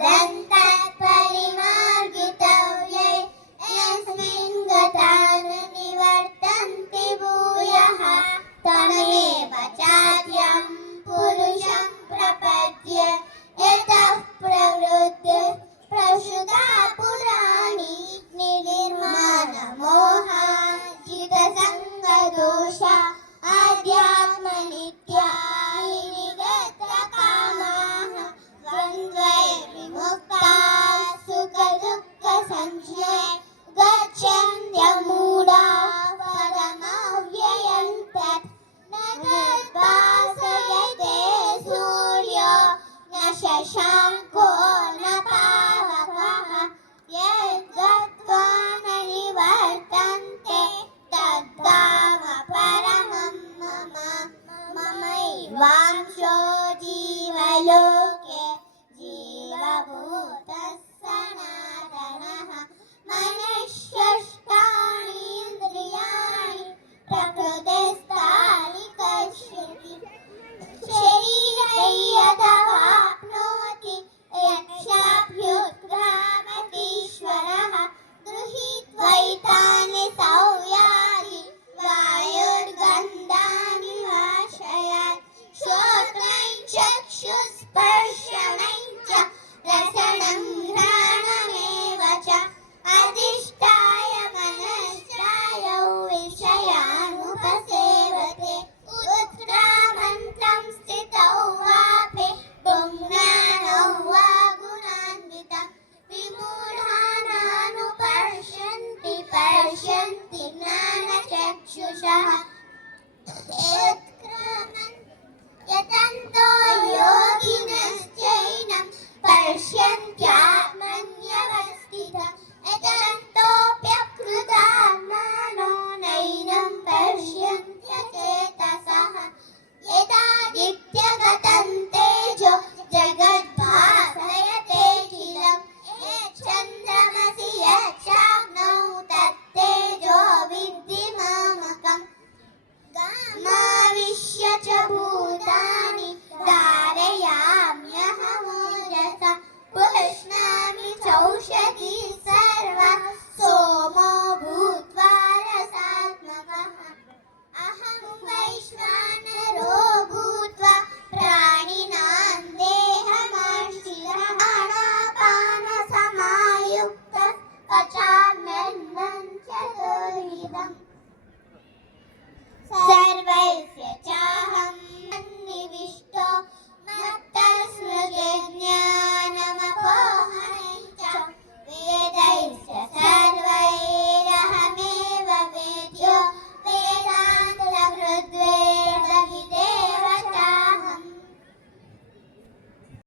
यदन्तःपरिमार्गितव्ये यस्मिन् गता न निवर्तन्ते भूयः तमेव चाद्यं पुरुषं प्रपद्ये यतः प्रवृत्तिः प्रसृता पुराणी निर्माणमोहा जितसङ्गदोषा आध्यात्मनित्या निगतकामाः द्वन्द्वैर्विमुक्ताः सुखदुःखसंज्ञे गच्छन्त्यमूढाः पदमव्ययं तत् न तद्भासयते सूर्यो न शशाङ्को न पावकः यद्गत्वा न निवर्तन्ते तद्धाम परमं मम ममैवांशो जीवलोके जीवभूतः सनातनः मनःषष्ठानीन्द्रियाणि प्रकृतिस्थानि कश्यति शरीरे यदवाप्नोति यक्षाभ्युत्क्रामतीश्वरः गृहीत्वैतानि संयाति वायुर्गन्धानि वाशयात् श्रोत्रं चक्षुस्पर्शनं च रसनं घ्राणमेव च अधिष्ठाय मनश्चायौ विषयानुपसेवते उत्क्रामन्तं स्थितौ वापि पुंज्ञानौ वा गुणान्वितं विमूढानानुपश्यन्ति पश्यन्ति ज्ञानचक्षुषः यतन्तो योगिनश्चैनं पश्यन्त्यात्मन्यवस्थितम् यतन्तोऽप्यकृतात्मानो नैनं पश्यन्त्यचेतसः यदादित्यगतं तेजो जगद्भासयतेऽखिलं यच्चन्द्रमसि यच्चाग्नौ तत्तेजो विद्धि मामकम् गामाविश्य च भूतानि धारयाम्यहमोजसा पुष्णामि चौषधी सर्वः सोमो भूत्वा रसात्मकः अहं वैश्वानरो भूत्वा प्राणिनां देहमाश्रितः प्राणापानसमायुक्तः पचाम्यन्नं चतुर्विधम् सर्वस्य च